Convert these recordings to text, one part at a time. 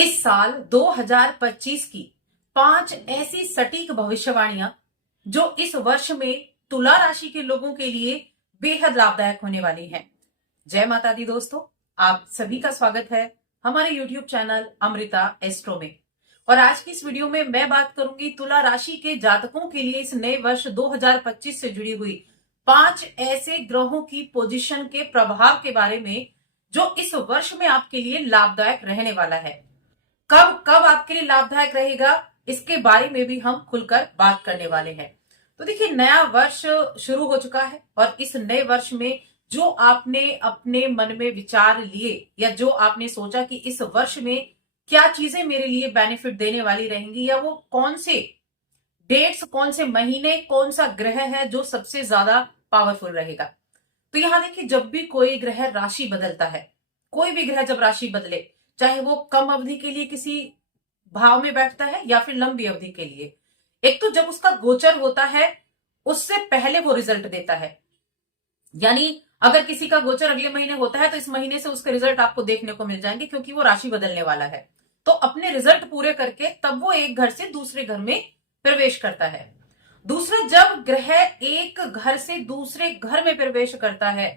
इस साल 2025 की 5 ऐसी सटीक भविष्यवाणियां जो इस वर्ष में तुला राशि के लोगों के लिए बेहद लाभदायक होने वाली हैं। जय माता दी दोस्तों, आप सभी का स्वागत है हमारे YouTube चैनल अमृता एस्ट्रो में। और आज की इस वीडियो में मैं बात करूंगी तुला राशि के जातकों के लिए इस नए वर्ष 2025 से जुड़ी हुई 5 ऐसे ग्रहों की पोजीशन के प्रभाव के बारे में जो इस वर्ष में आपके लिए लाभदायक रहने वाला है। कब कब आपके लिए लाभदायक रहेगा, इसके बारे में भी हम खुलकर बात करने वाले हैं। तो देखिए, नया वर्ष शुरू हो चुका है और इस नए वर्ष में जो आपने अपने मन में विचार लिए या जो आपने सोचा कि इस वर्ष में क्या चीजें मेरे लिए बेनिफिट देने वाली रहेंगी, या वो कौन से डेट्स, कौन से महीने, कौन सा ग्रह है जो सबसे ज्यादा पावरफुल रहेगा। तो यहां देखिए, जब भी कोई ग्रह राशि बदलता है, कोई भी ग्रह जब राशि बदले, चाहे वो कम अवधि के लिए किसी भाव में बैठता है या फिर लंबी अवधि के लिए, एक तो जब उसका गोचर होता है उससे पहले वो रिजल्ट देता है। यानी अगर किसी का गोचर अगले महीने होता है तो इस महीने से उसके रिजल्ट आपको देखने को मिल जाएंगे, क्योंकि वो राशि बदलने वाला है। तो अपने रिजल्ट पूरे करके तब वो एक घर से दूसरे घर में प्रवेश करता है। दूसरा, जब ग्रह एक घर से दूसरे घर में प्रवेश करता है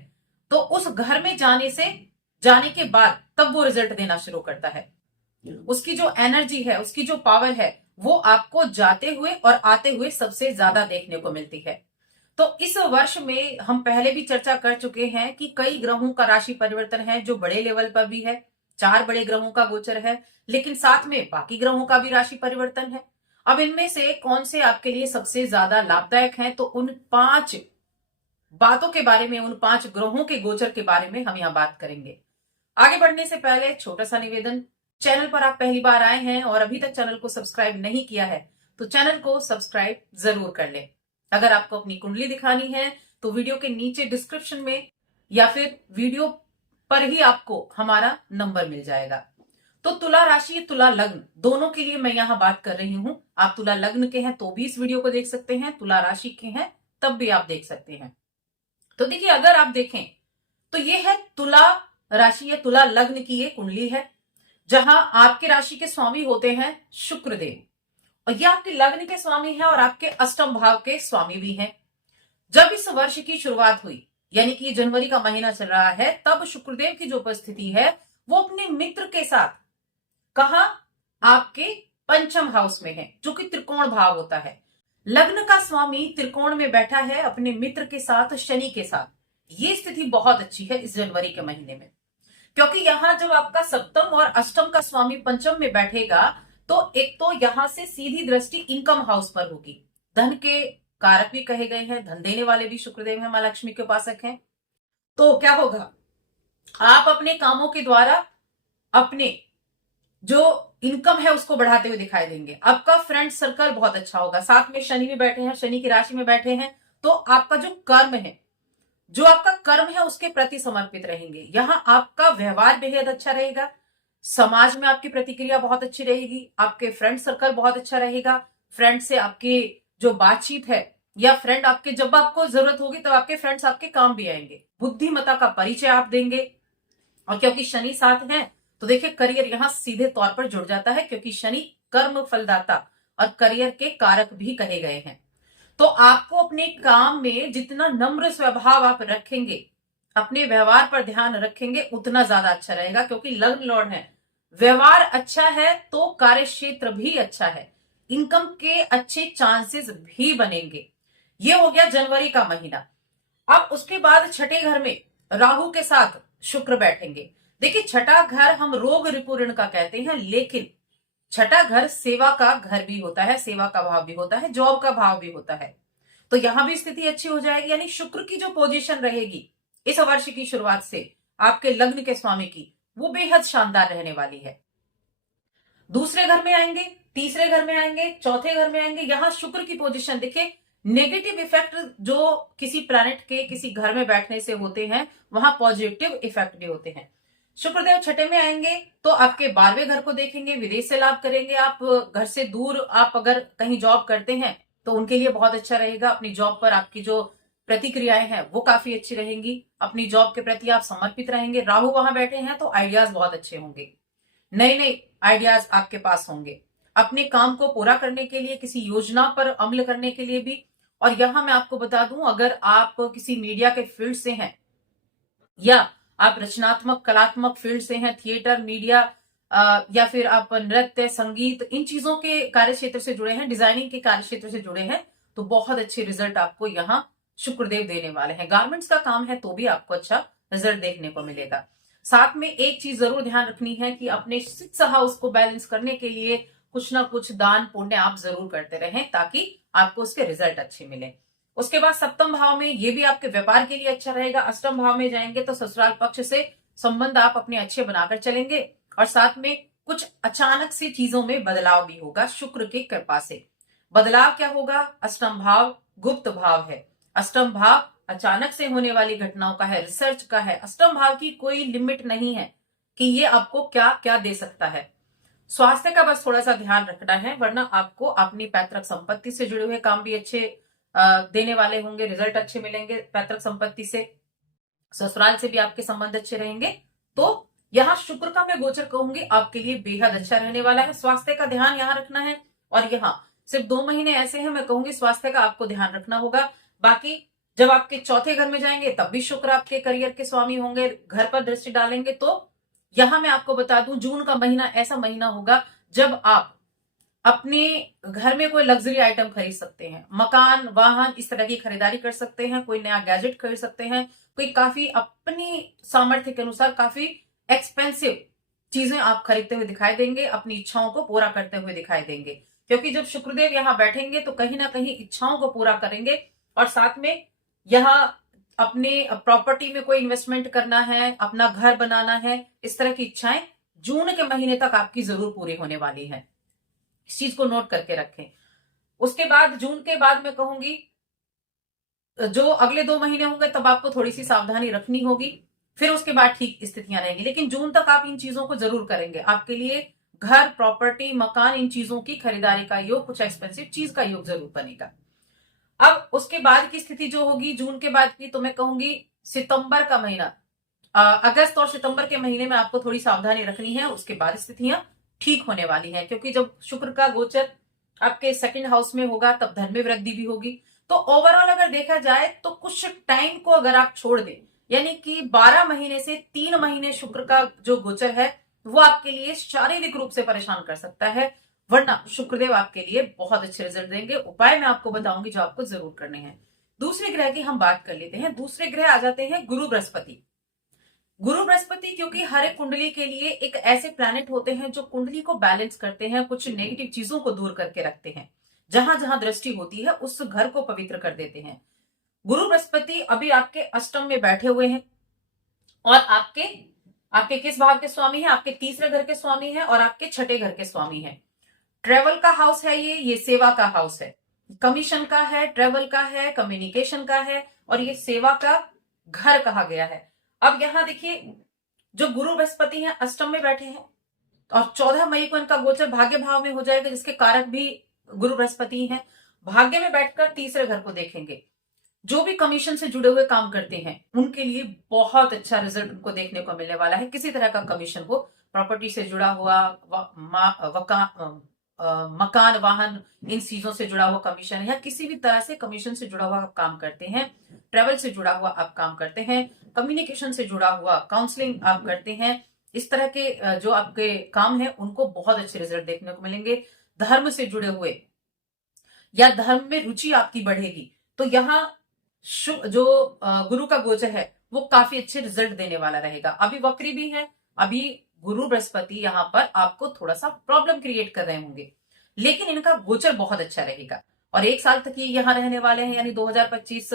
तो उस घर में जाने के बाद तब वो रिजल्ट देना शुरू करता है। उसकी जो एनर्जी है, उसकी जो पावर है, वो आपको जाते हुए और आते हुए सबसे ज्यादा देखने को मिलती है। तो इस वर्ष में हम पहले भी चर्चा कर चुके हैं कि कई ग्रहों का राशि परिवर्तन है जो बड़े लेवल पर भी है। 4 बड़े ग्रहों का गोचर है, लेकिन साथ में बाकी ग्रहों का भी राशि परिवर्तन है। अब इनमें से कौन से आपके लिए सबसे ज्यादा लाभदायक हैं, तो उन 5 बातों के बारे में, उन 5 ग्रहों के गोचर के बारे में हम यहां बात करेंगे। आगे बढ़ने से पहले छोटा सा निवेदन, चैनल पर आप पहली बार आए हैं और अभी तक चैनल को सब्सक्राइब नहीं किया है तो चैनल को सब्सक्राइब जरूर कर लें। अगर आपको अपनी कुंडली दिखानी है तो वीडियो के नीचे डिस्क्रिप्शन में या फिर वीडियो पर ही आपको हमारा नंबर मिल जाएगा। तो तुला राशि, तुला लग्न, दोनों के लिए मैं यहां बात कर रही हूं। आप तुला लग्न के हैं तो भी इस वीडियो को देख सकते हैं, तुला राशि के हैं तब भी आप देख सकते हैं। तो देखिए, अगर आप देखें तो ये है तुला राशि या तुला लग्न की ये कुंडली है, जहां आपके राशि के स्वामी होते हैं शुक्र देव, और ये आपके लग्न के स्वामी हैं और आपके अष्टम भाव के स्वामी भी हैं। जब इस वर्ष की शुरुआत हुई, यानी कि जनवरी का महीना चल रहा है, तब शुक्रदेव की जो उपस्थिति है वो अपने मित्र के साथ कहा, आपके पंचम हाउस में है, जो कि त्रिकोण भाव होता है। लग्न का स्वामी त्रिकोण में बैठा है अपने मित्र के साथ, शनि के साथ। ये स्थिति बहुत अच्छी है इस जनवरी के महीने में, क्योंकि यहां जब आपका सप्तम और अष्टम का स्वामी पंचम में बैठेगा तो एक तो यहां से सीधी दृष्टि इनकम हाउस पर होगी। धन के कारक भी कहे गए हैं, धन देने वाले भी शुक्रदेव हैं, मां लक्ष्मी के उपासक हैं। तो क्या होगा, आप अपने कामों के द्वारा अपने जो इनकम है उसको बढ़ाते हुए दिखाई देंगे। आपका फ्रेंड सर्कल बहुत अच्छा होगा। साथ में शनि भी बैठे हैं, शनि की राशि में बैठे हैं, तो आपका जो कर्म है, जो आपका कर्म है उसके प्रति समर्पित रहेंगे। यहां आपका व्यवहार बेहद अच्छा रहेगा, समाज में आपकी प्रतिक्रिया बहुत अच्छी रहेगी, आपके फ्रेंड सर्कल बहुत अच्छा रहेगा। फ्रेंड से आपकी जो बातचीत है, या फ्रेंड आपके, जब आपको जरूरत होगी तब आपके फ्रेंड्स आपके काम भी आएंगे। बुद्धिमत्ता का परिचय आप देंगे। और क्योंकि शनि साथ है तो देखिए, करियर यहां सीधे तौर पर जुड़ जाता है, क्योंकि शनि कर्म फलदाता और करियर के कारक भी कहे गए हैं। तो आपको अपने काम में जितना नम्र स्वभाव आप रखेंगे, अपने व्यवहार पर ध्यान रखेंगे, उतना ज्यादा अच्छा रहेगा, क्योंकि लग्न लॉर्ड है। व्यवहार अच्छा है तो कार्य क्षेत्र भी अच्छा है, इनकम के अच्छे चांसेस भी बनेंगे। ये हो गया जनवरी का महीना। अब उसके बाद छठे घर में राहु के साथ शुक्र बैठेंगे। देखिए, छठा घर हम रोग रिपु ऋण का कहते हैं, लेकिन छठा घर सेवा का घर भी होता है, सेवा का भाव भी होता है, जॉब का भाव भी होता है। तो यहां भी स्थिति अच्छी हो जाएगी। यानी शुक्र की जो पोजीशन रहेगी इस वर्ष की शुरुआत से आपके लग्न के स्वामी की, वो बेहद शानदार रहने वाली है। दूसरे घर में आएंगे, तीसरे घर में आएंगे, चौथे घर में आएंगे। यहां शुक्र की पोजीशन देखिए, नेगेटिव इफेक्ट जो किसी प्लैनेट के किसी घर में बैठने से होते हैं, वहां पॉजिटिव इफेक्ट भी होते हैं। शुक्रदेव छठे में आएंगे तो आपके 12वें घर को देखेंगे, विदेश से लाभ करेंगे। आप घर से दूर, आप अगर कहीं जॉब करते हैं तो उनके लिए बहुत अच्छा रहेगा। अपनी जॉब पर आपकी जो प्रतिक्रियाएं हैं वो काफी अच्छी रहेंगी, अपनी जॉब के प्रति आप समर्पित रहेंगे। राहु वहां बैठे हैं तो आइडियाज बहुत अच्छे होंगे, नए नए आइडियाज आपके पास होंगे अपने काम को पूरा करने के लिए, किसी योजना पर अमल करने के लिए भी। और यहां मैं आपको बता दूं, अगर आप किसी मीडिया के फील्ड से हैं या आप रचनात्मक कलात्मक फील्ड से हैं, थिएटर, मीडिया, या फिर आप नृत्य, संगीत, इन चीजों के कार्य क्षेत्र से जुड़े हैं, डिजाइनिंग के कार्य क्षेत्र से जुड़े हैं, तो बहुत अच्छे रिजल्ट आपको यहाँ शुक्रदेव देने वाले हैं। गारमेंट्स का काम है तो भी आपको अच्छा रिजल्ट देखने को मिलेगा। साथ में एक चीज जरूर ध्यान रखनी है कि अपने सिक्स हाउस को बैलेंस करने के लिए कुछ ना कुछ दान पुण्य आप जरूर करते रहें, ताकि आपको उसके रिजल्ट अच्छे मिले। उसके बाद सप्तम भाव में, ये भी आपके व्यापार के लिए अच्छा रहेगा। अष्टम भाव में जाएंगे तो ससुराल पक्ष से संबंध आप अपने अच्छे बनाकर चलेंगे, और साथ में कुछ अचानक सी चीजों में बदलाव भी होगा शुक्र की कृपा से। बदलाव क्या होगा? अष्टम भाव गुप्त भाव है। अष्टम भाव अचानक से होने वाली घटनाओं का है, रिसर्च का है। अष्टम भाव की कोई लिमिट नहीं है कि ये आपको क्या क्या दे सकता है। स्वास्थ्य का बस थोड़ा सा ध्यान रखना है, वरना आपको अपनी पैतृक संपत्ति से जुड़े हुए काम भी अच्छे देने वाले होंगे, रिजल्ट अच्छे मिलेंगे पैतृक संपत्ति से। ससुराल से भी आपके संबंध अच्छे रहेंगे। तो यहाँ शुक्र का मैं गोचर कहूंगी आपके लिए बेहद अच्छा रहने वाला है। स्वास्थ्य का ध्यान यहाँ रखना है, और यहाँ सिर्फ 2 महीने ऐसे हैं, मैं कहूंगी स्वास्थ्य का आपको ध्यान रखना होगा। बाकी जब आपके चौथे घर में जाएंगे तब भी शुक्र आपके करियर के स्वामी होंगे, घर पर दृष्टि डालेंगे। तो यहां मैं आपको बता दूं, जून का महीना ऐसा महीना होगा जब आप अपने घर में कोई लग्जरी आइटम खरीद सकते हैं, मकान, वाहन, इस तरह की खरीदारी कर सकते हैं, कोई नया गैजेट खरीद सकते हैं, कोई काफी अपनी सामर्थ्य के अनुसार काफी एक्सपेंसिव चीजें आप खरीदते हुए दिखाई देंगे, अपनी इच्छाओं को पूरा करते हुए दिखाई देंगे। क्योंकि जब शुक्रदेव यहाँ बैठेंगे तो कहीं ना कहीं इच्छाओं को पूरा करेंगे, और साथ में यहाँ अपने प्रॉपर्टी में कोई इन्वेस्टमेंट करना है, अपना घर बनाना है, इस तरह की इच्छाएं जून के महीने तक आपकी जरूर पूरी होने वाली है। इस चीज को नोट करके रखें। उसके बाद जून के बाद मैं कहूंगी जो अगले 2 महीने होंगे तब आपको थोड़ी सी सावधानी रखनी होगी, फिर उसके बाद ठीक स्थितियां रहेंगी। लेकिन जून तक आप इन चीजों को जरूर करेंगे। आपके लिए घर, प्रॉपर्टी, मकान, इन चीजों की खरीदारी का योग, कुछ एक्सपेंसिव चीज का योग जरूर बनेगा। अब उसके बाद की स्थिति जो होगी जून के बाद की, तो मैं कहूंगी सितंबर का महीना, अगस्त और सितंबर के महीने में आपको थोड़ी सावधानी रखनी है। उसके बाद स्थितियां ठीक होने वाली है, क्योंकि जब शुक्र का गोचर आपके सेकंड हाउस में होगा तब धन में वृद्धि भी होगी। तो ओवरऑल अगर देखा जाए तो कुछ टाइम को अगर आप छोड़ दें, यानी कि 12 महीने से 3 महीने शुक्र का जो गोचर है वो आपके लिए शारीरिक रूप से परेशान कर सकता है, वरना शुक्रदेव आपके लिए बहुत अच्छे रिजल्ट देंगे। उपाय मैं आपको बताऊंगी जो आपको जरूर करने हैं। दूसरे ग्रह की हम बात कर लेते हैं। दूसरे ग्रह आ जाते हैं गुरु बृहस्पति। गुरु बृहस्पति क्योंकि हर एक कुंडली के लिए एक ऐसे प्लैनेट होते हैं जो कुंडली को बैलेंस करते हैं, कुछ नेगेटिव चीजों को दूर करके रखते हैं, जहां जहां दृष्टि होती है उस घर को पवित्र कर देते हैं। गुरु बृहस्पति अभी आपके अष्टम में बैठे हुए हैं, और आपके आपके किस भाव के स्वामी हैं? आपके तीसरे घर के स्वामी हैं, और आपके छठे घर के स्वामी हैं। ट्रेवल का हाउस है ये सेवा का हाउस है, कमीशन का है, ट्रेवल का है, कम्युनिकेशन का है, और ये सेवा का घर कहा गया है। अब यहां देखिए, जो गुरु बृहस्पति हैं अष्टम में बैठे हैं, और 14 मई को इनका गोचर भाग्य भाव में हो जाएगा, जिसके कारक भी गुरु बृहस्पति हैं। भाग्य में बैठकर तीसरे घर को देखेंगे। जो भी कमीशन से जुड़े हुए काम करते हैं उनके लिए बहुत अच्छा रिजल्ट उनको देखने को मिलने वाला है। किसी तरह का कमीशन हो, प्रॉपर्टी से जुड़ा हुआ, मकान, वाहन, इन चीजों से जुड़ा हुआ कमीशन है, या किसी भी तरह से कमीशन से जुड़ा हुआ आप काम करते हैं, ट्रेवल से जुड़ा हुआ आप काम करते हैं, कम्युनिकेशन से जुड़ा हुआ काउंसलिंग आप करते हैं, इस तरह के जो आपके काम है उनको बहुत अच्छे रिजल्ट देखने को मिलेंगे। धर्म से जुड़े हुए या धर्म में रुचि आपकी बढ़ेगी, तो यहाँ जो गुरु का गोचर है वो काफी अच्छे रिजल्ट देने वाला रहेगा। अभी वक्री भी है, अभी गुरु बृहस्पति यहाँ पर आपको थोड़ा सा प्रॉब्लम क्रिएट कर रहे होंगे, लेकिन इनका गोचर बहुत अच्छा रहेगा, और 1 साल तक ये यहाँ रहने वाले हैं, यानी 2025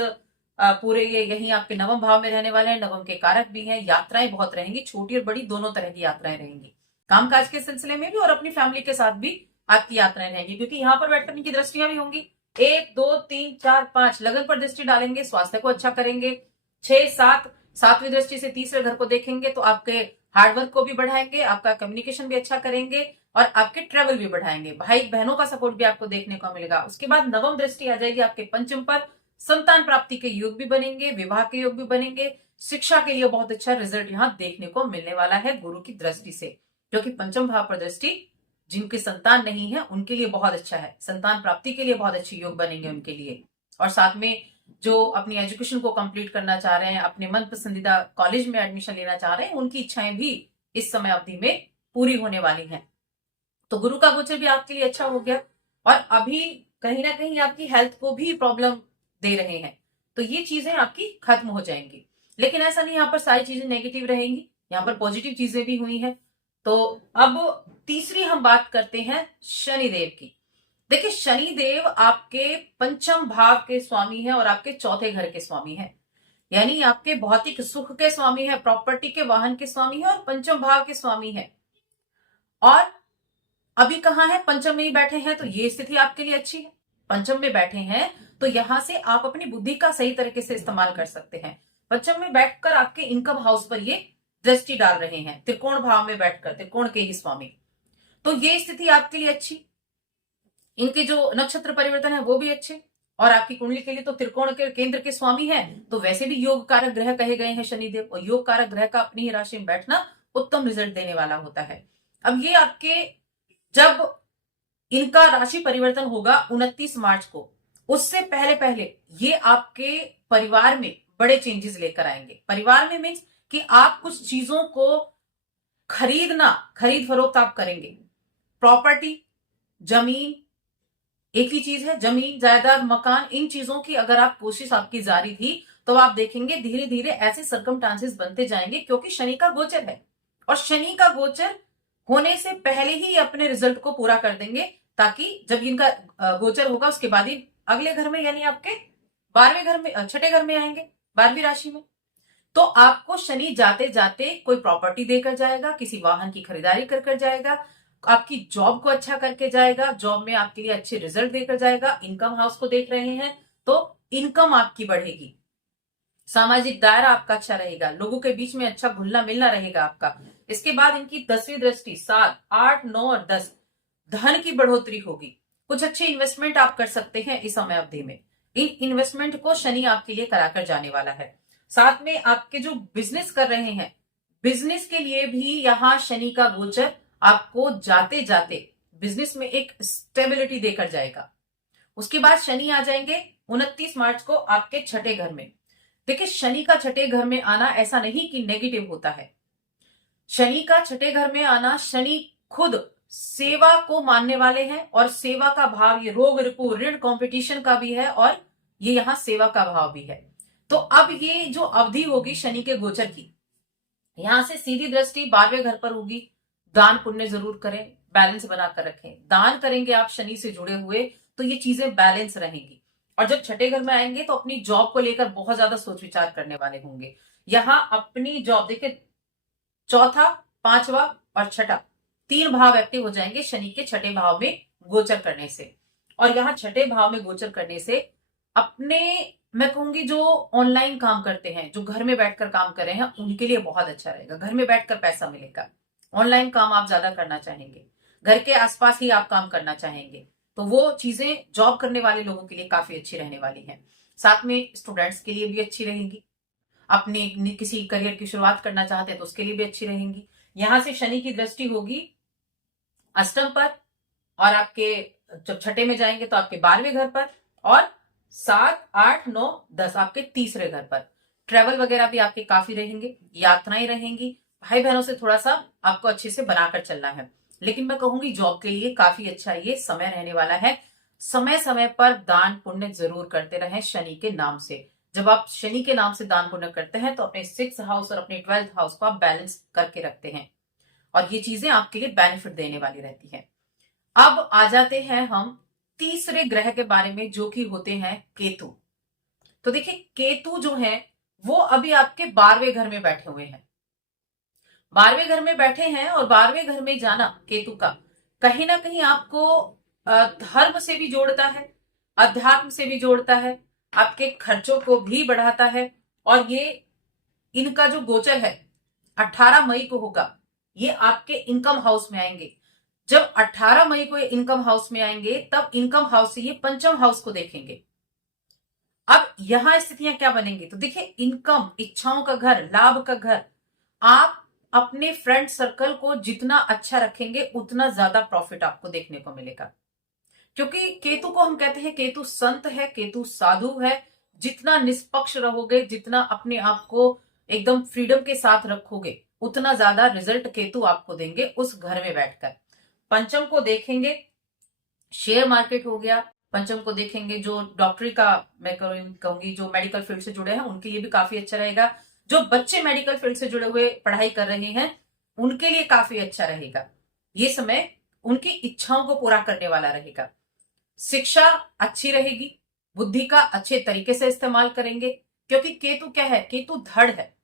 पूरे ये यहीं आपके नवम भाव में रहने वाले हैं। नवम के कारक भी हैं। यात्राएं बहुत रहेंगी, छोटी और बड़ी दोनों तरह की यात्राएं रहेंगी, कामकाज के सिलसिले में भी और अपनी फैमिली के साथ भी आपकी यात्राएं रहेंगी, क्योंकि यहाँ पर बैठकर इनकी दृष्टियां भी होंगी। 1, 2, 3, 4, 5 लगन पर दृष्टि डालेंगे, स्वास्थ्य को अच्छा करेंगे। 6, 7 सातवीं दृष्टि से तीसरे घर को देखेंगे, तो आपके हार्डवर्क को भी बढ़ाएंगे, आपका कम्युनिकेशन भी अच्छा करेंगे, और आपके ट्रेवल भी बढ़ाएंगे। भाई बहनों का सपोर्ट भी आपको देखने को मिलेगा। उसके बाद नवम दृष्टि आ जाएगी आपके पंचम पर, संतान प्राप्ति के योग भी बनेंगे, विवाह के योग भी बनेंगे। शिक्षा के लिए बहुत अच्छा रिजल्ट यहाँ देखने को मिलने वाला है गुरु की दृष्टि से। क्योंकि पंचम भाव पर दृष्टि जिनके संतान नहीं है उनके लिए बहुत अच्छा है, संतान प्राप्ति के लिए बहुत अच्छे योग बनेंगे उनके लिए। और साथ में जो अपनी एजुकेशन को कंप्लीट करना चाह रहे हैं, अपने मन पसंदीदा कॉलेज में एडमिशन लेना चाह रहे हैं, उनकी इच्छाएं भी इस समय अवधि में पूरी होने वाली हैं। तो गुरु का गोचर भी आपके लिए अच्छा हो गया। और अभी कहीं ना कहीं आपकी हेल्थ को भी प्रॉब्लम दे रहे हैं, तो ये चीजें आपकी खत्म हो जाएंगी। लेकिन ऐसा नहीं यहाँ पर सारी चीजें नेगेटिव रहेंगी, यहाँ पर पॉजिटिव चीजें भी हुई हैं। तो अब तीसरी हम बात करते हैं शनिदेव की। देखिए, शनिदेव आपके पंचम भाव के स्वामी है और आपके चौथे घर के स्वामी है, यानी आपके भौतिक सुख के स्वामी है, प्रॉपर्टी के, वाहन के स्वामी है और पंचम भाव के स्वामी है। और अभी कहाँ है, पंचम में ही बैठे हैं, तो ये स्थिति आपके लिए अच्छी है। पंचम में बैठे हैं तो यहां से आप अपनी बुद्धि का सही तरीके से इस्तेमाल कर सकते हैं। पंचम में बैठकर आपके इनकम हाउस पर ये दृष्टि डाल रहे हैं, त्रिकोण भाव में बैठकर, त्रिकोण के ही स्वामी। तो ये स्थिति आपके लिए अच्छी। इनके जो नक्षत्र परिवर्तन है वो भी अच्छे, और आपकी कुंडली के लिए तो त्रिकोण के केंद्र के स्वामी है, तो वैसे भी योग कारक ग्रह कहे गए हैं शनिदेव, और योग कारक ग्रह का अपनी ही राशि में बैठना उत्तम रिजल्ट देने वाला होता है। अब ये आपके, जब इनका राशि परिवर्तन होगा 29 मार्च को, उससे पहले पहले ये आपके परिवार में बड़े चेंजेस लेकर आएंगे। परिवार में मीन्स कि आप कुछ चीजों को खरीद फरोख्त आप करेंगे। प्रॉपर्टी, जमीन, एक ही चीज है, जमीन, जायदाद, मकान, इन चीजों की अगर आप कोशिश आपकी जारी थी तो आप देखेंगे धीरे धीरे ऐसे सर्कमस्टांसेस बनते जाएंगे, क्योंकि शनि का गोचर है, और शनि का गोचर होने से पहले ही अपने रिजल्ट को पूरा कर देंगे, ताकि जब इनका गोचर होगा उसके बाद ही अगले घर में, यानी आपके 12वें घर में, छठे घर में आएंगे, 12वीं राशि में। तो आपको शनि जाते जाते कोई प्रॉपर्टी देकर जाएगा, किसी वाहन की खरीदारी कर जाएगा, आपकी जॉब को अच्छा करके जाएगा, जॉब में आपके लिए अच्छे रिजल्ट देकर जाएगा। इनकम हाउस को देख रहे हैं तो इनकम आपकी बढ़ेगी, सामाजिक दायरा आपका अच्छा रहेगा, लोगों के बीच में अच्छा घुलना मिलना रहेगा आपका। इसके बाद इनकी 10वीं दृष्टि 7, 8, 9 और 10, धन की बढ़ोतरी होगी। कुछ अच्छे इन्वेस्टमेंट आप कर सकते हैं इस समय अवधि में। इन इन्वेस्टमेंट को शनि आपके लिए कराकर जाने वाला है। साथ में आपके जो बिजनेस कर रहे हैं, बिजनेस के लिए भी यहाँ शनि का गोचर आपको जाते जाते बिजनेस में एक स्टेबिलिटी देकर जाएगा। उसके बाद शनि आ जाएंगे 29 मार्च को आपके छठे घर में। देखिए, शनि का छठे घर में आना ऐसा नहीं कि नेगेटिव होता है। शनि का छठे घर में आना, शनि खुद सेवा को मानने वाले हैं, और सेवा का भाव ये रोग, रिपु, ऋण, कंपटीशन का भी है, और ये यहाँ सेवा का भाव भी है। तो अब ये जो अवधि होगी शनि के गोचर की, यहां से सीधी दृष्टि 12वें घर पर होगी। दान पुण्य जरूर करें, बैलेंस बनाकर रखें। दान करेंगे आप शनि से जुड़े हुए तो ये चीजें बैलेंस रहेंगी। और जब छठे घर में आएंगे तो अपनी जॉब को लेकर बहुत ज्यादा सोच विचार करने वाले होंगे। यहां अपनी जॉब, देखिए, चौथा, पांचवा और छठा, 3 भाव एक्टिव हो जाएंगे शनि के छठे भाव में गोचर करने से। और यहाँ छठे भाव में गोचर करने से अपने, मैं कहूंगी जो ऑनलाइन काम करते हैं, जो घर में बैठकर काम कर रहे हैं, उनके लिए बहुत अच्छा रहेगा। घर में बैठकर पैसा मिलेगा। ऑनलाइन काम आप ज्यादा करना चाहेंगे, घर के आसपास ही आप काम करना चाहेंगे, तो वो चीजें जॉब करने वाले लोगों के लिए काफी अच्छी रहने वाली हैं। साथ में स्टूडेंट्स के लिए भी अच्छी रहेंगी। अपने किसी करियर की शुरुआत करना चाहते हैं तो उसके लिए भी अच्छी रहेंगी। यहां से शनि की दृष्टि होगी अष्टम पर, और आपके जब छठे में जाएंगे तो आपके 12वें घर पर, और 7, 8, 9, 10 आपके तीसरे घर पर। ट्रेवल वगैरह भी आपके काफी रहेंगे, यात्राएं रहेंगी। भाई बहनों से थोड़ा सा आपको अच्छे से बनाकर चलना है। लेकिन मैं कहूंगी जॉब के लिए काफी अच्छा ये समय रहने वाला है। समय समय पर दान पुण्य जरूर करते रहें शनि के नाम से। जब आप शनि के नाम से दान पुण्य करते हैं तो अपने 6th हाउस और अपने 12th हाउस को आप बैलेंस करके रखते हैं, और ये चीजें आपके लिए बेनिफिट देने वाली रहती है। अब आ जाते हैं हम तीसरे ग्रह के बारे में, जो कि होते हैं केतु। तो देखिए, केतु जो है वो अभी आपके 12वें घर में बैठे हुए हैं। 12वें घर में बैठे हैं, और 12वें घर में जाना केतु का कहीं ना कहीं आपको धर्म से भी जोड़ता है, अध्यात्म से भी जोड़ता है, आपके खर्चों को भी बढ़ाता है। और ये इनका जो गोचर है 18 मई को होगा। ये आपके इनकम हाउस में आएंगे। जब 18 मई को ये इनकम हाउस में आएंगे तब इनकम हाउस से ये पंचम हाउस को देखेंगे। अब यहां स्थितियां क्या बनेंगी, तो देखिए, इनकम, इच्छाओं का घर, लाभ का घर, आप अपने फ्रेंड सर्कल को जितना अच्छा रखेंगे उतना ज्यादा प्रॉफिट आपको देखने को मिलेगा। क्योंकि केतु को हम कहते हैं केतु संत है, केतु साधु है। जितना निष्पक्ष रहोगे, जितना अपने आप को एकदम फ्रीडम के साथ रखोगे, उतना ज्यादा रिजल्ट केतु आपको देंगे उस घर में बैठकर। पंचम को देखेंगे, शेयर मार्केट हो गया। पंचम को देखेंगे जो डॉक्टरी का, मैं कहूंगी जो मेडिकल फील्ड से जुड़े हैं उनके लिए भी काफी अच्छा रहेगा। जो बच्चे मेडिकल फील्ड से जुड़े हुए पढ़ाई कर रहे हैं उनके लिए काफी अच्छा रहेगा। ये समय उनकी इच्छाओं को पूरा करने वाला रहेगा। शिक्षा अच्छी रहेगी, बुद्धि का अच्छे तरीके से इस्तेमाल करेंगे। क्योंकि केतु क्या है, केतु धड़ है,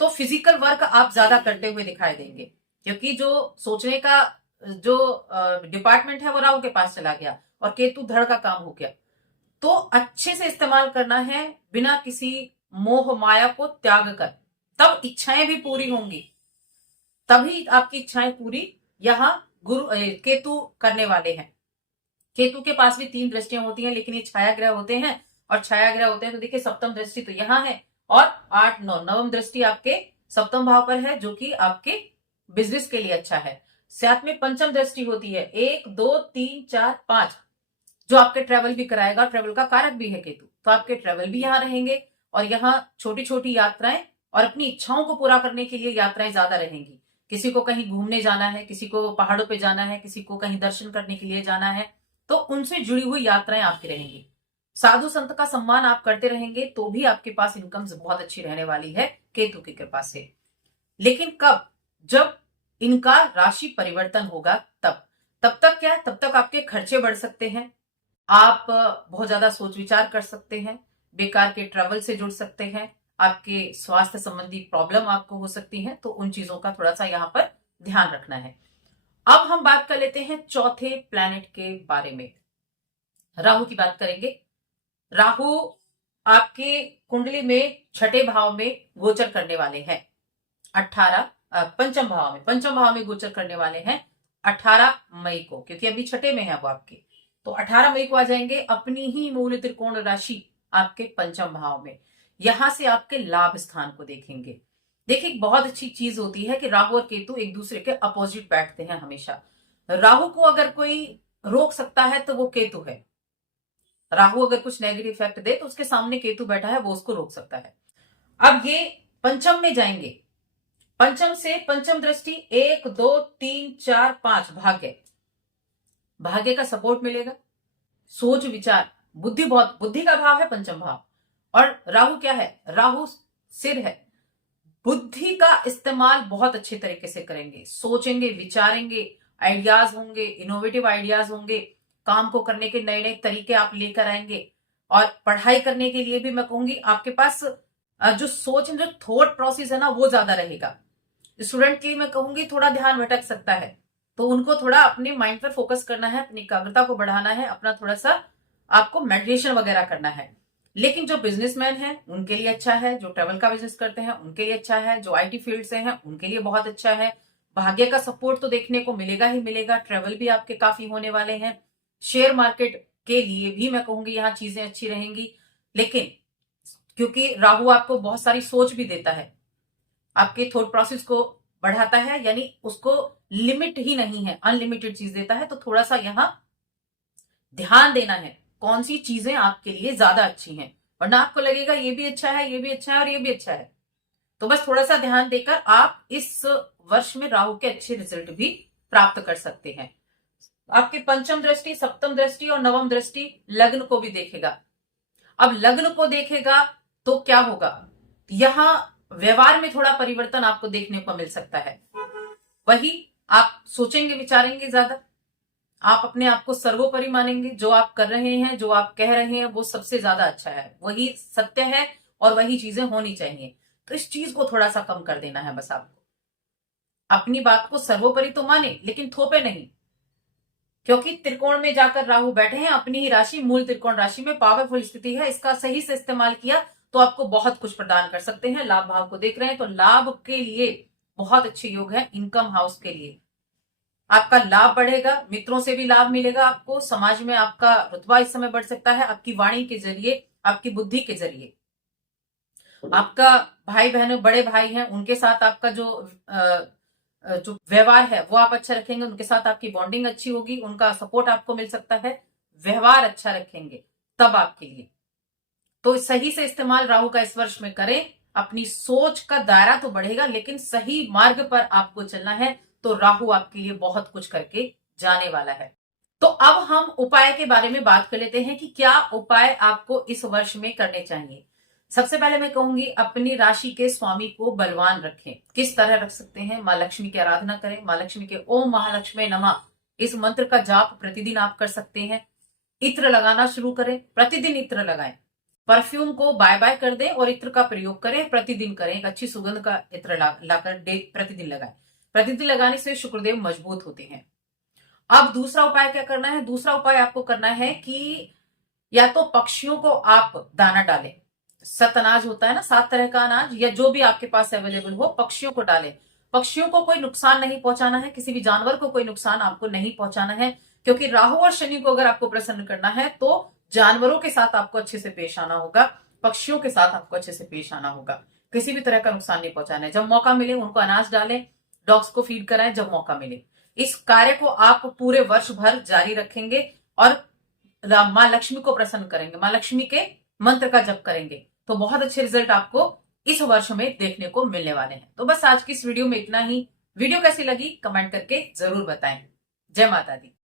तो फिजिकल वर्क आप ज्यादा करते हुए दिखाई देंगे। क्योंकि जो सोचने का जो डिपार्टमेंट है वो राहु के पास चला गया और केतु धड़ का काम हो गया। तो अच्छे से इस्तेमाल करना है, बिना किसी मोह माया को त्याग कर, तब इच्छाएं भी पूरी होंगी। तभी आपकी इच्छाएं पूरी यहां केतु करने वाले हैं। केतु के पास भी 3 दृष्टियां होती हैं, लेकिन ये छाया ग्रह होते हैं। और छाया ग्रह होते हैं तो देखिए सप्तम दृष्टि तो यहां है और 8 9 नवम दृष्टि आपके सप्तम भाव पर है, जो कि आपके बिजनेस के लिए अच्छा है। साथ में पंचम दृष्टि होती है 1 2 3 4 5, जो आपके ट्रेवल भी कराएगा। ट्रेवल का कारक भी है केतु, तो आपके ट्रेवल भी यहाँ रहेंगे और यहाँ छोटी छोटी यात्राएं और अपनी इच्छाओं को पूरा करने के लिए यात्राएं ज्यादा रहेंगी। किसी को कहीं घूमने जाना है, किसी को पहाड़ों पे जाना है, किसी को कहीं दर्शन करने के लिए जाना है, तो उनसे जुड़ी हुई यात्राएं आपकी रहेंगी। साधु संत का सम्मान आप करते रहेंगे तो भी आपके पास इनकम बहुत अच्छी रहने वाली है केतु की कृपा से। लेकिन कब, जब इनका राशि परिवर्तन होगा तब तक क्या है, तब तक आपके खर्चे बढ़ सकते हैं। आप बहुत ज्यादा सोच विचार कर सकते हैं, बेकार के ट्रैवल से जुड़ सकते हैं, आपके स्वास्थ्य संबंधी प्रॉब्लम आपको हो सकती है। तो उन चीजों का थोड़ा सा यहां पर ध्यान रखना है। अब हम बात कर लेते हैं चौथे प्लैनेट के बारे में, राहु की बात करेंगे। राहु आपके कुंडली में छठे भाव में गोचर करने वाले हैं 18 पंचम भाव में गोचर करने वाले हैं 18 मई को, क्योंकि अभी छठे में है वो आपके। तो 18 मई को आ जाएंगे अपनी ही मूल त्रिकोण राशि आपके पंचम भाव में। यहां से आपके लाभ स्थान को देखेंगे। देखिए बहुत अच्छी चीज होती है कि राहु और केतु एक दूसरे के अपोजिट बैठते हैं हमेशा। राहु को अगर कोई रोक सकता है तो वो केतु है। राहु अगर कुछ नेगेटिव इफेक्ट दे तो उसके सामने केतु बैठा है, वो उसको रोक सकता है। अब ये पंचम में जाएंगे, पंचम से पंचम दृष्टि 1 2 3 4 5 भाग्य का सपोर्ट मिलेगा। सोच विचार, बुद्धि का भाव है पंचम भाव। और राहु क्या है, राहु सिर है। बुद्धि का इस्तेमाल बहुत अच्छे तरीके से करेंगे, सोचेंगे विचारेंगे, आइडियाज होंगे, इनोवेटिव आइडियाज होंगे, काम को करने के नए नए तरीके आप लेकर आएंगे। और पढ़ाई करने के लिए भी मैं कहूंगी आपके पास जो सोच, जो थॉट प्रोसेस है ना, वो ज्यादा रहेगा। स्टूडेंट के लिए मैं कहूंगी थोड़ा ध्यान भटक सकता है, तो उनको थोड़ा अपने माइंड पर फोकस करना है, अपनी एकाग्रता को बढ़ाना है, अपना थोड़ा सा आपको मेडिटेशन वगैरह करना है। लेकिन जो बिजनेसमैन है उनके लिए अच्छा है, जो ट्रेवल का बिजनेस करते हैं उनके लिए अच्छा है, जो आईटी फील्ड से हैं उनके लिए बहुत अच्छा है। भाग्य का सपोर्ट तो देखने को मिलेगा ही मिलेगा, ट्रेवल भी आपके काफी होने वाले हैं। शेयर मार्केट के लिए भी मैं कहूंगी यहाँ चीजें अच्छी रहेंगी। लेकिन क्योंकि राहु आपको बहुत सारी सोच भी देता है, आपके थॉट प्रोसेस को बढ़ाता है, यानी उसको लिमिट ही नहीं है, अनलिमिटेड चीज देता है। तो थोड़ा सा यहां ध्यान देना है कौन सी चीजें आपके लिए ज्यादा अच्छी हैं, वरना आपको लगेगा ये भी अच्छा है, ये भी अच्छा है और ये भी अच्छा है। तो बस थोड़ा सा ध्यान देकर आप इस वर्ष में राहु के अच्छे रिजल्ट भी प्राप्त कर सकते हैं। आपकी पंचम दृष्टि, सप्तम दृष्टि और नवम दृष्टि लग्न को भी देखेगा। अब लग्न को देखेगा तो क्या होगा, यहां व्यवहार में थोड़ा परिवर्तन आपको देखने को मिल सकता है। वही आप सोचेंगे विचारेंगे ज्यादा, आप अपने आप को सर्वोपरि मानेंगे, जो आप कर रहे हैं, जो आप कह रहे हैं वो सबसे ज्यादा अच्छा है, वही सत्य है और वही चीजें होनी चाहिए। तो इस चीज को थोड़ा सा कम कर देना है बस आपको। अपनी बात को सर्वोपरि तो माने लेकिन थोपे नहीं, क्योंकि त्रिकोण में जाकर राहु बैठे हैं, अपनी ही राशि मूल त्रिकोण राशि में पावरफुल स्थिति है। इसका सही से इस्तेमाल किया तो आपको बहुत कुछ प्रदान कर सकते हैं। लाभ भाव को देख रहे हैं तो लाभ के लिए बहुत अच्छे योग है। इनकम हाउस के लिए आपका लाभ बढ़ेगा, मित्रों से भी लाभ मिलेगा आपको, समाज में आपका रुतबा इस समय बढ़ सकता है आपकी वाणी के जरिए, आपकी बुद्धि के जरिए। आपका भाई बहन बड़े भाई हैं, उनके साथ आपका जो व्यवहार है वो आप अच्छा रखेंगे, उनके साथ आपकी बॉन्डिंग अच्छी होगी, उनका सपोर्ट आपको मिल सकता है। व्यवहार अच्छा रखेंगे तब आपके लिए तो सही से इस्तेमाल राहु का इस वर्ष में करें। अपनी सोच का दायरा तो बढ़ेगा, लेकिन सही मार्ग पर आपको चलना है, तो राहु आपके लिए बहुत कुछ करके जाने वाला है। तो अब हम उपाय के बारे में बात कर लेते हैं कि क्या उपाय आपको इस वर्ष में करने चाहिए। सबसे पहले मैं कहूंगी अपनी राशि के स्वामी को बलवान रखें। किस तरह रख सकते हैं? मां लक्ष्मी की आराधना करें। मां लक्ष्मी के ओम महालक्ष्मी नमः इस मंत्र का जाप प्रतिदिन आप कर सकते हैं। इत्र लगाना शुरू करें, प्रतिदिन इत्र लगाएं। परफ्यूम को बाय बाय कर दें और इत्र का प्रयोग करें, प्रतिदिन करें। एक अच्छी सुगंध का इत्र लाकर प्रतिदिन लगाएं। प्रतिदिन लगाने से शुक्रदेव मजबूत होते हैं। अब दूसरा उपाय क्या करना है? दूसरा उपाय आपको करना है कि या तो पक्षियों को आप दाना डालें। सत अनाज होता है ना, 7 तरह का अनाज, या जो भी आपके पास अवेलेबल हो, पक्षियों को डालें। पक्षियों को कोई नुकसान नहीं पहुंचाना है, किसी भी जानवर को कोई नुकसान आपको नहीं पहुंचाना है, क्योंकि राहु और शनि को अगर आपको प्रसन्न करना है तो जानवरों के साथ आपको अच्छे से पेश आना होगा, पक्षियों के साथ आपको अच्छे से पेश आना होगा। किसी भी तरह का नुकसान नहीं पहुंचाना है। जब मौका मिले उनको अनाज डालें, डॉग्स को फीड कराएं जब मौका मिले। इस कार्य को आप पूरे वर्ष भर जारी रखेंगे और मां लक्ष्मी को प्रसन्न करेंगे, मां लक्ष्मी के मंत्र का जप करेंगे, तो बहुत अच्छे रिजल्ट आपको इस वर्ष में देखने को मिलने वाले हैं। तो बस आज की इस वीडियो में इतना ही। वीडियो कैसी लगी कमेंट करके जरूर बताएं। जय माता दी।